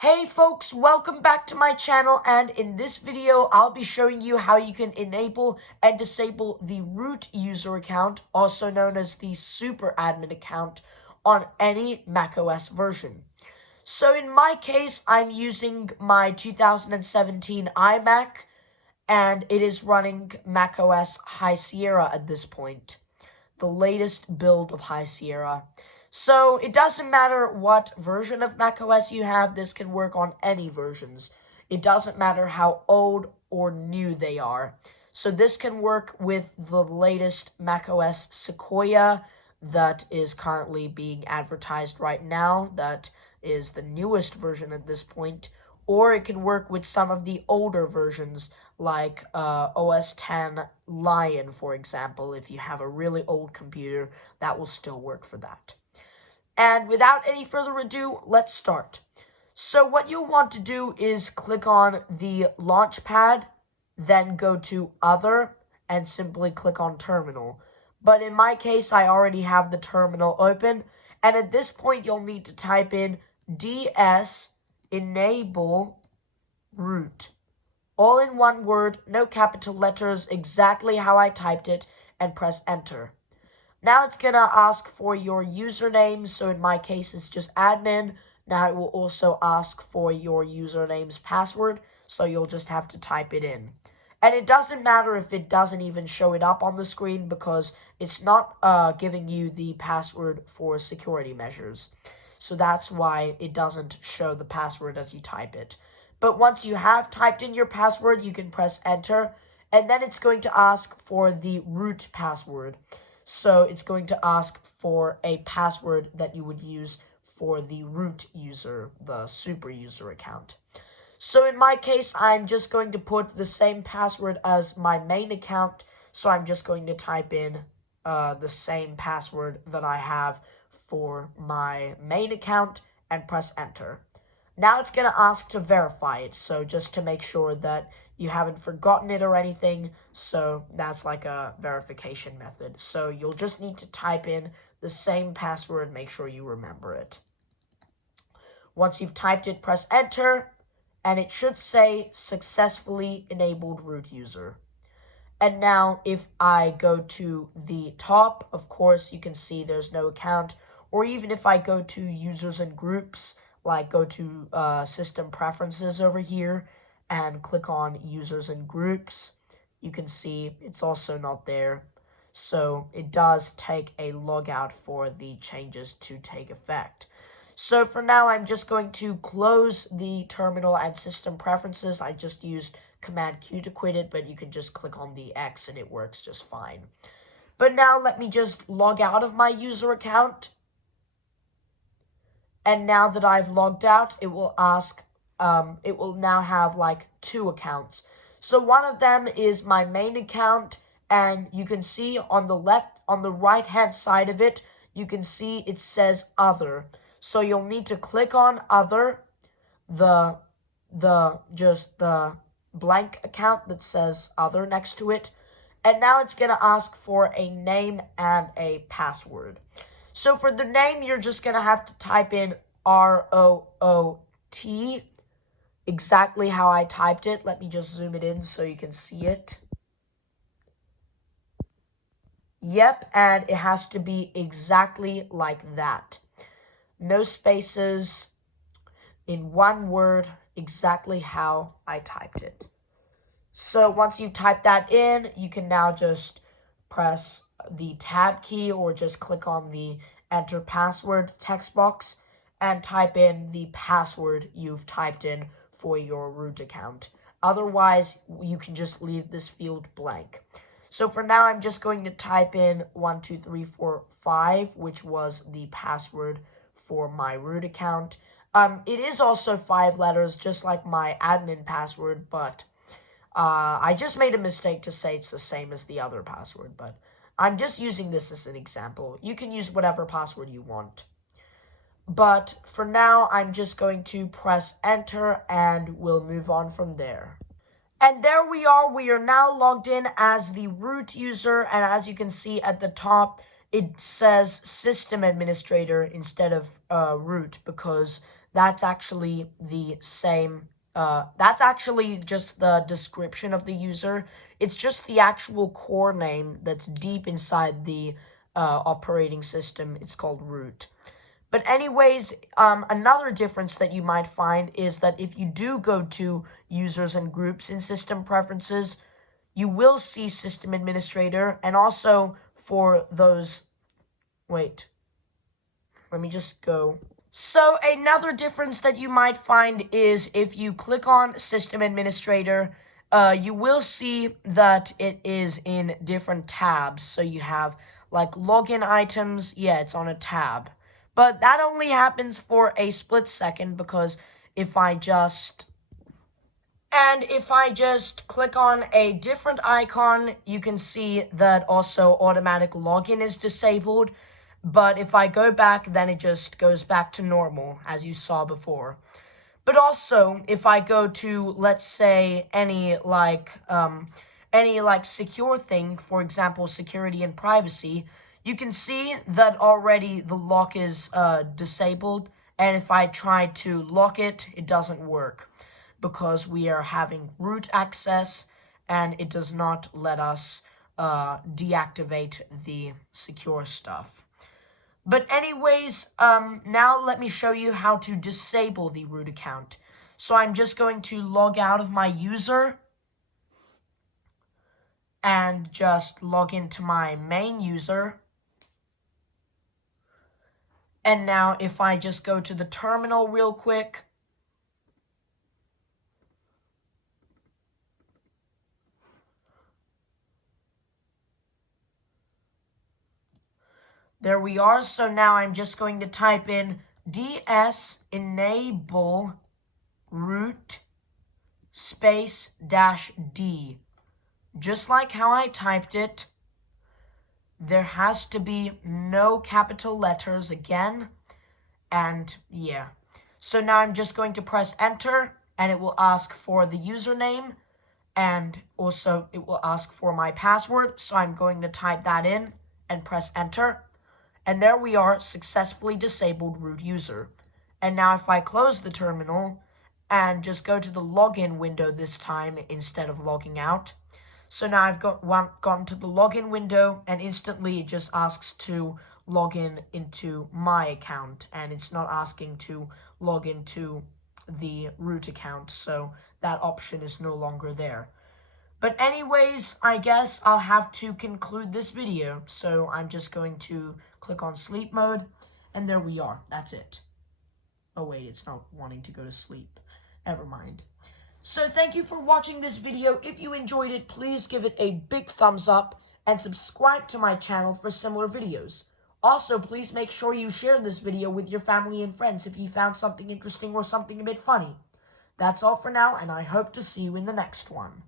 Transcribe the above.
Hey folks, welcome back to my channel, and in this video I'll be showing you how you can enable and disable the root user account, also known as the super admin account, on any macOS version. So in my case, I'm using my 2017 iMac, and it is running macOS High Sierra at this point, the latest build of High Sierra. So it doesn't matter what version of macOS you have, this can work on any versions. It doesn't matter how old or new they are. So this can work with the latest macOS Sequoia that is currently being advertised right now. That is the newest version at this point. Or it can work with some of the older versions, like OS X Lion, for example. If you have a really old computer, that will still work for that. And without any further ado, let's start. So what you'll want to do is click on the Launchpad, then go to Other, and simply click on Terminal. But in my case, I already have the terminal open, and at this point, you'll need to type in ds enable root. All in one word, no capital letters, exactly how I typed it, and press Enter. Now it's going to ask for your username, so in my case it's just admin. Now it will also ask for your username's password, so you'll just have to type it in. And it doesn't matter if it doesn't even show it up on the screen, because it's not giving you the password for security measures. So that's why it doesn't show the password as you type it. But once you have typed in your password, you can press Enter, and then it's going to ask for the root password. So it's going to ask for a password that you would use for the root user, the super user account. So in my case, I'm just going to put the same password as my main account. So I'm just going to type in the same password that I have for my main account and press Enter. Now it's going to ask to verify it, so just to make sure that you haven't forgotten it or anything, so that's like a verification method. So you'll just need to type in the same password, make sure you remember it. Once you've typed it, press Enter, and it should say successfully enabled root user. And now if I go to the top, of course, you can see there's no account, or even if I go to users and groups, like go to system preferences over here and click on users and groups, you can see it's also not there. So it does take a logout for the changes to take effect. So for now, I'm just going to close the terminal and system preferences. I just used Command Q to quit it, but you can just click on the X and it works just fine. But now let me just log out of my user account. And now that I've logged out, it will ask, it will now have like two accounts. So one of them is my main account, and you can see on the right hand side of it, you can see it says Other. So you'll need to click on Other, just the blank account that says Other next to it. And now it's going to ask for a name and a password. So for the name, you're just going to have to type in ROOT, exactly how I typed it. Let me just zoom it in so you can see it. Yep, and it has to be exactly like that. No spaces, in one word, exactly how I typed it. So once you type that in, you can now just press the tab key or just click on the enter password text box and type in the password you've typed in for your root account. Otherwise, you can just leave this field blank. So for now, I'm just going to type in 12345, which was the password for my root account. It is also 5 letters, just like my admin password, but I just made a mistake to say it's the same as the other password, but I'm just using this as an example. You can use whatever password you want. But for now, I'm just going to press Enter, and we'll move on from there. And there we are now logged in as the root user, and as you can see at the top, it says System Administrator instead of root, because that's actually the same. That's actually just the description of the user. It's just the actual core name that's deep inside the operating system. It's called root. But anyways, another difference that you might find is that if you do go to users and groups in system preferences, you will see system administrator, and also for those, wait, let me just go. So another difference that you might find is if you click on system administrator, you will see that it is in different tabs. So you have like login items, yeah, it's on a tab. But that only happens for a split second, because if I just click on a different icon, you can see that also automatic login is disabled. But if I go back, then it just goes back to normal, as you saw before. But also, if I go to, let's say, any secure thing, for example, security and privacy, you can see that already the lock is disabled, and if I try to lock it, it doesn't work, because we are having root access, and it does not let us deactivate the secure stuff. But anyways, now let me show you how to disable the root account. So I'm just going to log out of my user and just log into my main user. And now if I just go to the terminal real quick, there we are. So now I'm just going to type in ds enable root space -d. Just like how I typed it, there has to be no capital letters again. And yeah. So now I'm just going to press enter, and it will ask for the username, and also it will ask for my password. So I'm going to type that in and press enter. And there we are, successfully disabled root user. And now if I close the terminal and just go to the login window this time instead of logging out. So now I've gone to the login window, and instantly it just asks to log in into my account, and it's not asking to log into the root account, so that option is no longer there. But anyways, I guess I'll have to conclude this video, so I'm just going to click on sleep mode, and there we are. That's it. Oh wait, it's not wanting to go to sleep. Never mind. So thank you for watching this video. If you enjoyed it, please give it a big thumbs up and subscribe to my channel for similar videos. Also, please make sure you share this video with your family and friends if you found something interesting or something a bit funny. That's all for now, and I hope to see you in the next one.